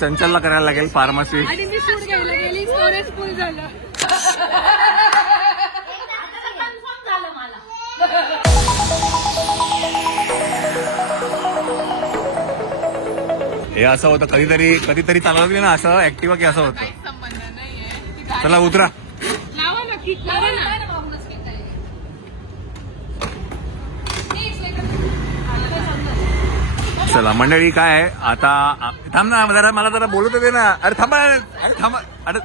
चंचलला करायला लागेल फार्मसी. आणि मी शूट घ्यायला गेली, स्टोरेज फुल झालं. हे असं होतं कधीतरी चालवलं ना असं ऍक्टिव्हा की असं होतं. संबंध नाहीये. चला उतरा. लावा ना किक करा ना. चला मंडळी काय आहे आता. थांब ना जरा, मला जरा बोलू दे ना. अरे थांबा, अरे थांबा, अरे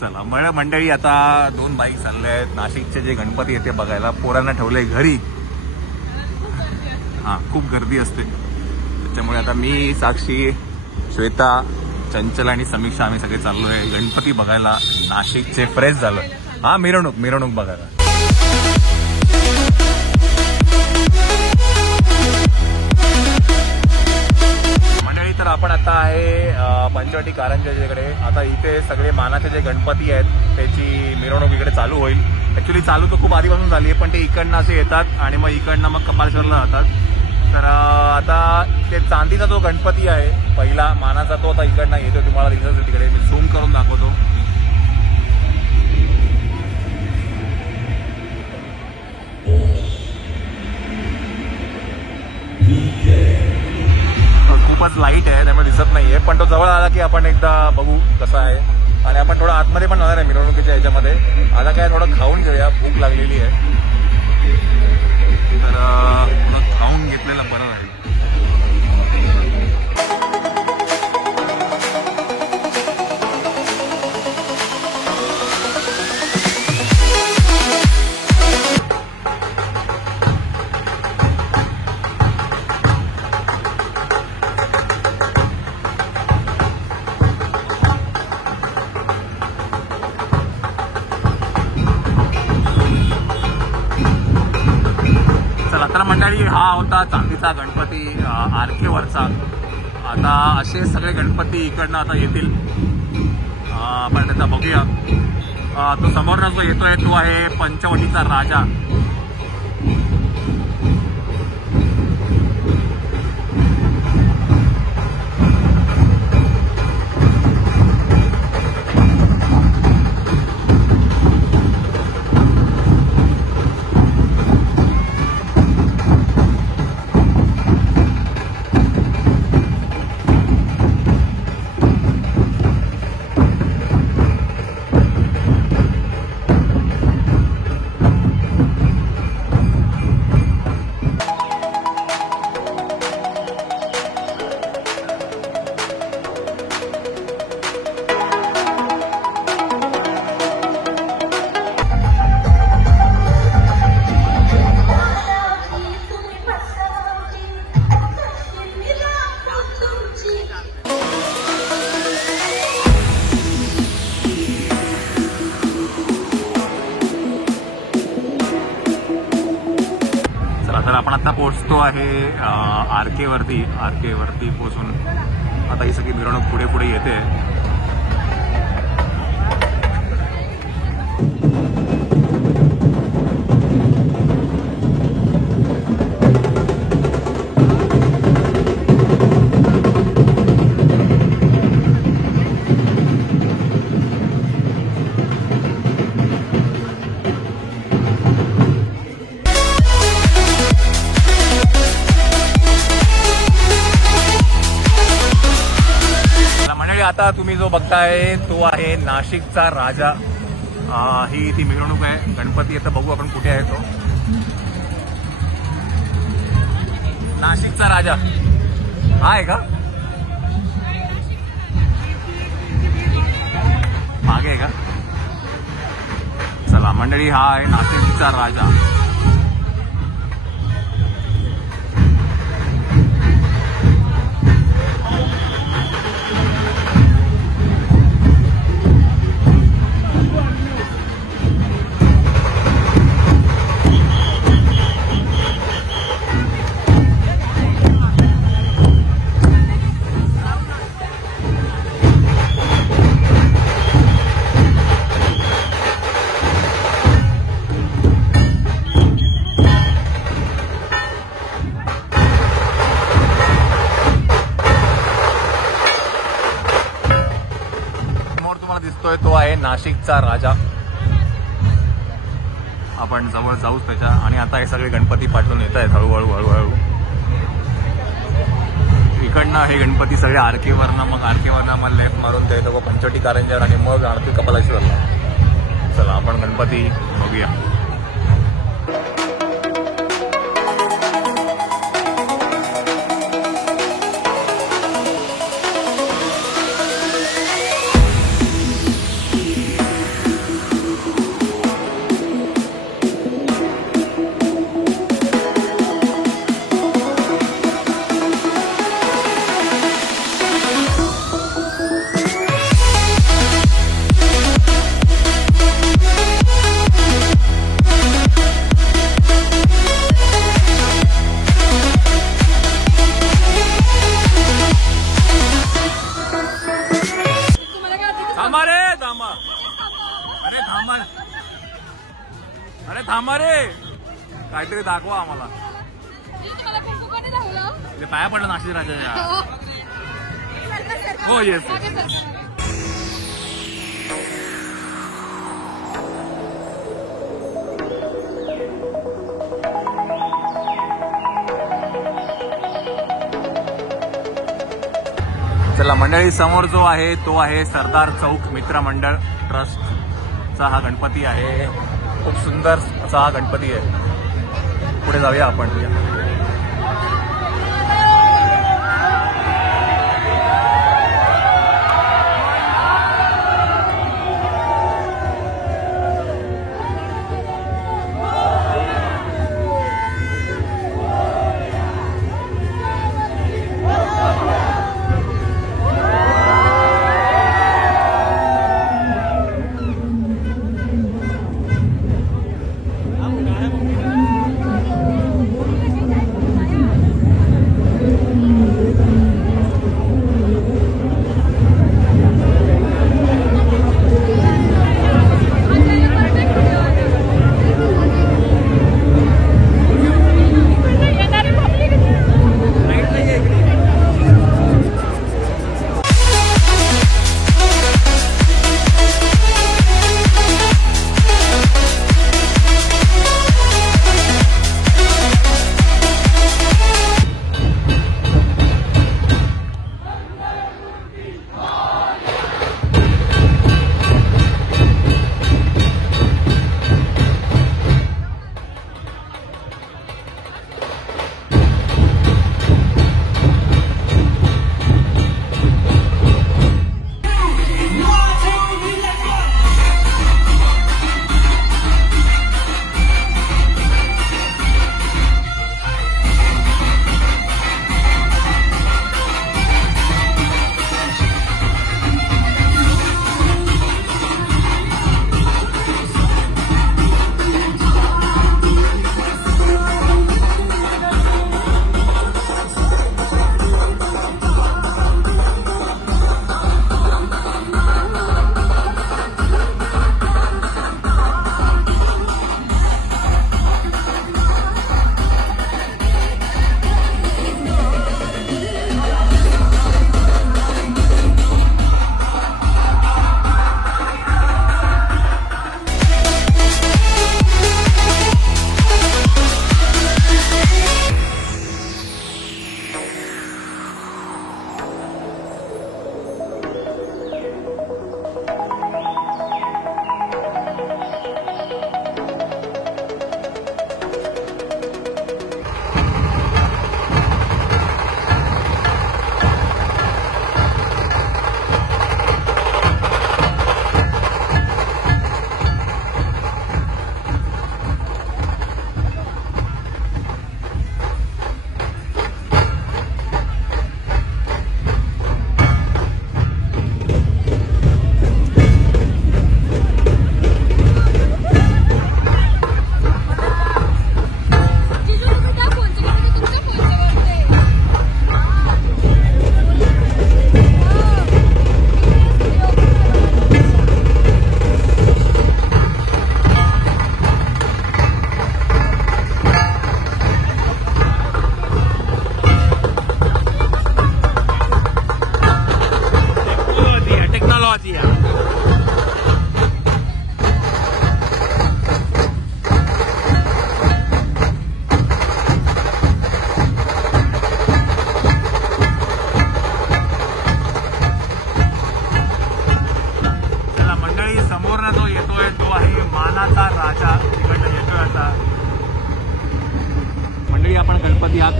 चला मंडळी आता 2 बाईक चालले आहेत. नाशिकचे जे गणपती आहेत ते बघायला पोरांना ठेवलंय घरी. हा खूप गर्दी असते त्याच्यामुळे आता मी, साक्षी, श्वेता, चंचल आणि समीक्षा आम्ही सगळे चाललोय गणपती बघायला. नाशिकचे फ्रेश झालोय. हा मिरवणूक बघायला. मंडळी तर आपण आता आहे पंचवटी कारंजाकडे. आता इथे सगळे मानाचे जे गणपती आहेत त्याची मिरवणूक इकडे चालू होईल. ऍक्च्युली चालू तर खूप आधीपासून झाली आहे पण ते इकडनं असे येतात आणि मग इकडनं मग कपालेश्वरला जातात. तर आता ते चांदीचा जो गणपती आहे पहिला मानाचा तो आता इकडनं येतो. तुम्हाला दिसत तिकडे मी झूम करून दाखवतो. खूपच लाईट आहे त्यामुळे दिसत नाहीये पण तो जवळ आला की आपण एकदा बघू कसा आहे. आणि आपण थोडं आतमध्ये पण जाणार आहे मिरवणुकीच्या ह्याच्यामध्ये. आता काय थोडं खाऊन घेऊया, भूक लागलेली आहे. तर थोडं खाऊन घेतलेलं बरं आहे. मंडळी हा होता चांदीचा गणपती आरकेवरचा. आता असे सगळे गणपती इकडनं आता येतील. आपण त्याचा बघूया. तो समोरचा जो येतोय तो आहे पंचवटीचा राजा. तर आपण आता पोहोचतो आहे आरकेवरती पोहोचून आता ही सगळी मिरवणूक पुढे पुढे येते. आता तुम्ही जो बघताय तो आहे नाशिकचा राजा. ही ती मिरवणूक आहे. गणपती आता बघू आपण कुठे आहे तो. नाशिकचा राजा हा आहे का? मागे आहे का? चला मंडळी हा आहे नाशिकचा राजा. बघतोय तो आहे नाशिकचा राजा. आपण जवळ जाऊच त्याच्या. आणि आता हे सगळे गणपती पाठवून येत आहेत हळूहळू हळूहळू. इकडनं हे गणपती सगळे आरकेवरनं, मग आरकेवरनं मग लेफ्ट मारून ते लोक पंचवटी कारंज्यावर आणि मग आरती कपालेश्वरला. चला आपण गणपती बघूया. तुम्हाला काय वाटतं? थांबा रे थांबा. अरे थांबा. अरे थांबा रे. काहीतरी दाखवा आम्हाला. तुम्हाला कुंकू कोणी लावलं? ते पाया पडलं नाशिक राजाच्या. हो. हो येस. मागे सर. चला मंडळी, समोर जो आहे तो आहे सरदार चौक मित्र मंडळ ट्रस्टचा हा गणपती आहे. खूप सुंदर असा हा गणपती आहे. पुढे जाऊया आपण.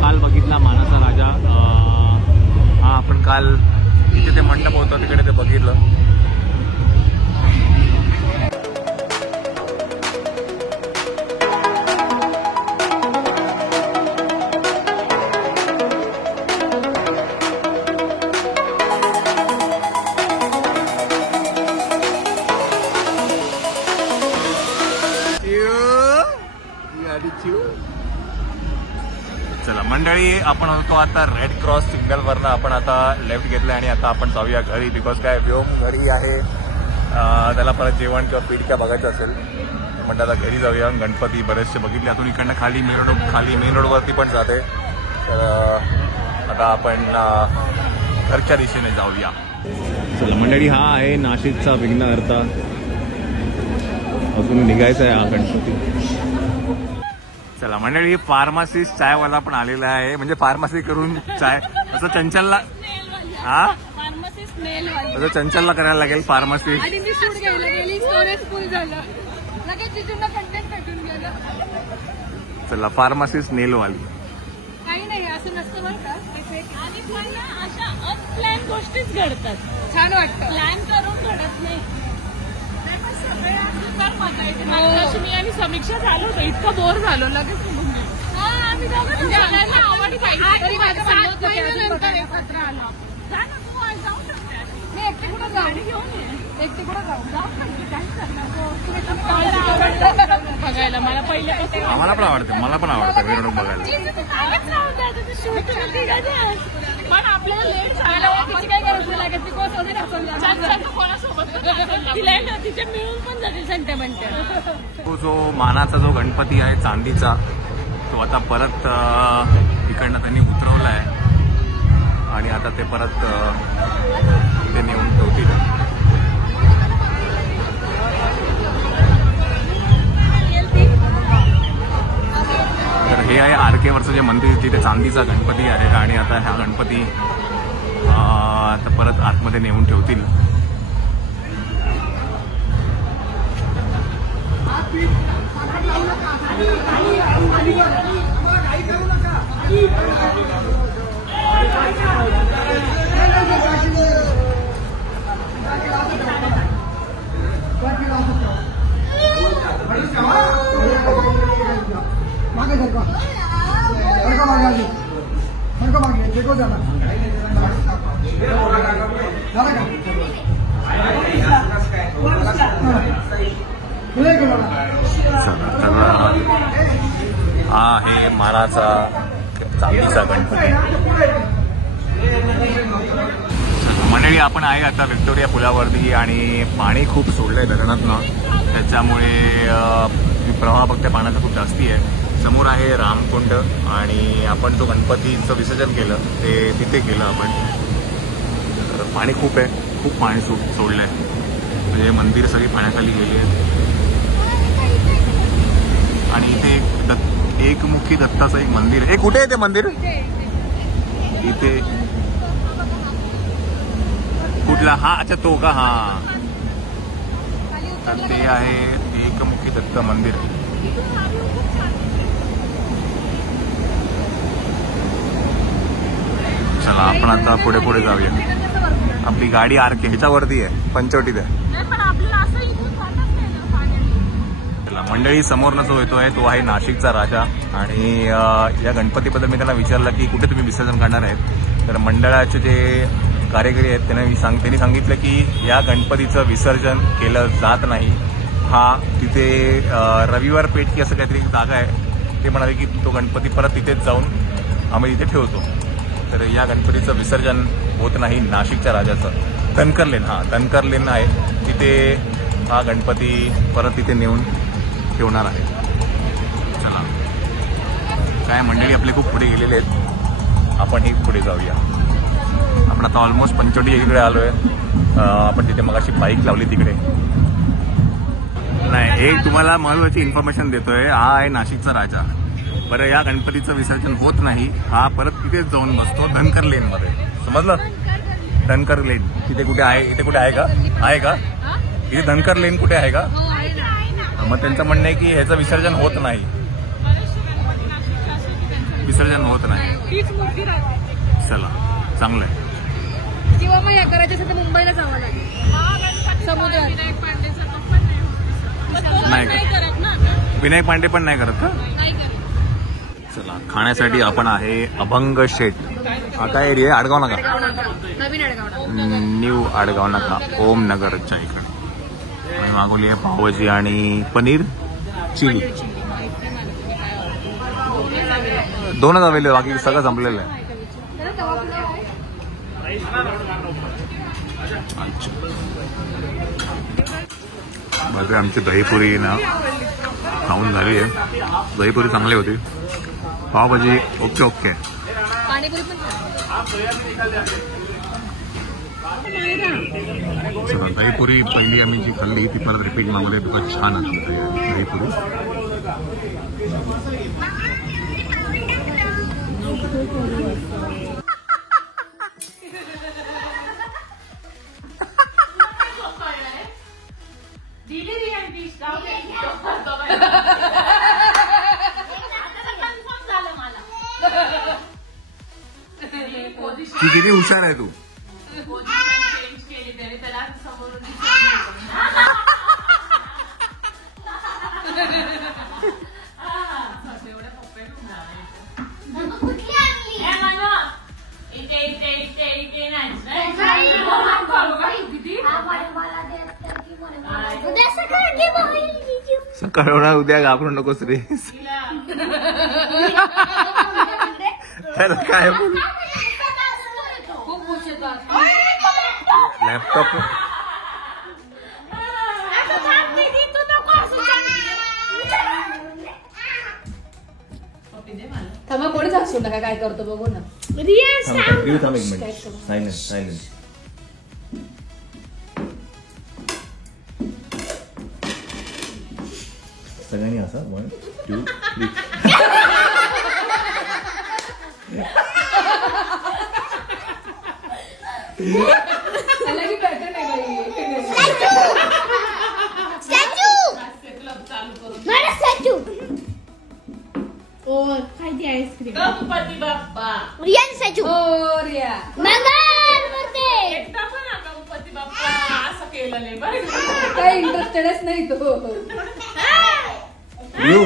काल बघितला मानाचा राजा. हा आपण काल इथे ते मंडप होतं तिकडे ते बघितलं. चला मंडळी, आपण होतो आता रेड क्रॉस सिग्नल वरनं. आपण आता लेफ्ट घेतलं आणि आता आपण जाऊया घरी. बिकॉज काय व्योम घरी आहे, त्याला परत जेवण किंवा पीठ काय बघायचं असेल म्हणजे आता घरी जाऊया. गणपती बरेचसे बघितले. अजून इकडनं खाली मेन रोडवरती पण जाते. तर आता आपण घरच्या दिशेने जाऊया. चला मंडळी, हा आहे नाशिकचा विघ्नहर्ता. अजून निघायचा आहे हा गणपती. चला मंडळी, फार्मासिस्ट चायवाला पण आलेला आहे. म्हणजे फार्मसी करून चाय असं चंचलला असं चंचलला करायला लागेल फार्मसी. आणि मी शूट घ्यायला गेली, स्टोरेज फुल झालं, लगेच जिजूंना कंटेंट भेटून गेलं. चला फार्मासिस्ट नेलवाली. काही नाही, असं नसतं बरं का. आणि पण ना अशा अनप्लॅन गोष्टीच घडतात. छान वाटतं. प्लॅन करून घडत नाही. सगळे फार मजा येते. मागच्या मी आणि समीक्षा झालो होतो, इतकं बोर झालो, लगेच निघून गेलो. आम्ही दोघं आवडी पाहिजे. माझं म्हणणं होतं की अजून नंतर बघायला. एकत्र आलो. जा ना, तू आज जाऊ शकते. नाही, एकटे कुठं जाऊ? गाडी घेऊन ये. एकटे कुठं जाऊ? काय करणार? तुम्ही बघायला मला पहिल्यापासून आम्हाला पण आवडते, मला पण आवडतं मिरवणूक बघायला. पण आपल्याला लेट झालं. तिची काय गरज नाही लागत, ती कोसवते ढकलून. कोणासोबत तिला तिच्या मिळून पण जातील सेंटिमेंट. तो जो मानाचा जो गणपती आहे चांदीचा, तो आता परत इकडनं त्यांनी उतरवला आहे आणि आता ते परत इथे नेऊन ठेवतील. तर हे आहे RK वरचं जे मंदिर, तिथे चांदीचा गणपती आहे आणि आता हा गणपती आता परत आतमध्ये नेऊन ठेवतील. हा आहे मानाचा चांदीचा गणपती. मंडळी, आपण आहे आता व्हिक्टोरिया पुलावरती आणि पाणी खूप सोडलंय धरणातनं, त्याच्यामुळे प्रवाह बघते पाण्याचा खूप जास्ती आहे. समोर आहे रामकुंड आणि आपण जो गणपतीचं विसर्जन केलं ते तिथे केलं आपण. तर पाणी खूप आहे, खूप पाणी सोडलंय. म्हणजे मंदिर सगळी पाण्याखाली गेली आहेत. आणि इथे एकमुखी दत्ताचं एक मंदिर आहे. कुठे आहे ते मंदिर? इथे कुठला? हा, अच्छा तो का? हा, तर ते आहे एकमुखी दत्त मंदिर. चला आपण आता पुढे पुढे जाऊया. आपली गाडी RK ह्याच्यावरती आहे, पंचवटीत आहे. मंडळी, समोरनं जो येतोय तो आहे नाशिकचा राजा. आणि या गणपतीबद्दल मी त्यांना विचारलं की कुठे तुम्ही विसर्जन करणार आहेत. तर मंडळाचे जे कार्यकरी आहेत त्यांनी सांगितलं की या गणपतीचं विसर्जन केलं जात नाही. हा तिथे रविवार पेठ की असं काहीतरी जागा आहे. ते म्हणाले की तो गणपती परत तिथेच जाऊन आम्ही तिथे ठेवतो. तर या गणपतीचं विसर्जन होत नाही. नाशिकच्या राजाचं धनकर लेन, हा धनकर लेन आहे, तिथे हा गणपती परत तिथे नेऊन ठेवणार आहे. चला, काय मंडळी आपले खूप पुढे गेलेले आहेत, आपण ही पुढे जाऊया. आपण आता ऑलमोस्ट पंचवटी इकडे आलोय. आपण तिथे मगाशी बाईक लावली तिकडे. नाही, एक तुम्हाला महत्वाची इन्फॉर्मेशन देतोय. हा आहे नाशिकचा राजा. बरं, या गणपतीचं विसर्जन होत नाही. हा परत तिथेच जाऊन बसतो धनकर लेन मध्ये. समजलं? धनकर लेन तिथे कुठे आहे? इथे कुठे आहे का? आहे का इथे धनकर लेन कुठे आहे का? मग त्यांचं म्हणणं आहे की ह्याचं विसर्जन होत नाही. विसर्जन होत नाही. तीच मूर्ती राहते. चला चांगलं आहे. किंवा मग या करायचं असेल तर मुंबईला जावं लागेल. समुद्रात. विनायक पांडेचं पण नाही होत. मग तो नाही नाही का? करत ना. विनायक पांडे पण नाही करत का? नाही करत. चला खाण्यासाठी आपण आहे अभंग शेट. हा काय एरिया आहे? आडगाव नका, नवीन अडगाव. न्यू आडगाव नका, ओम नगरच्या इकडे. आणि मागवली आहे पावभाजी आणि पनीर चिली. दोनच अवेलेबल, बाकी सगळं संपलेलं आहे. अच्छा बाकी आमची दहीपुरी ना खाऊन झाली आहे. दहीपुरी चांगली होती. Pav bhaji okay okay. पाणीपुरी पण चला दहीपुरी पहिली आम्ही जी खाल्ली ती परत रिपीट मागवली. तुका छान असते दहीपुरी. ती किती हुशार आहे तू. सकाळ उद्या घाबरू नकोस रे. तर काय बोलू. लॅपटॉप थांबा, कोणीच असू नका. काय करतो बघू ना. सायलेंट. सगळ्यांनी असा 1 2 3 अलग पॅटर्न आहे बाई. खायची आईस्क्रीम. गणपती बाप्पा. ओरिया. एकदा पण गणपती बाप्पा असं केलं नाही बरं. काही इंटरेस्टेडच नाही तो. यू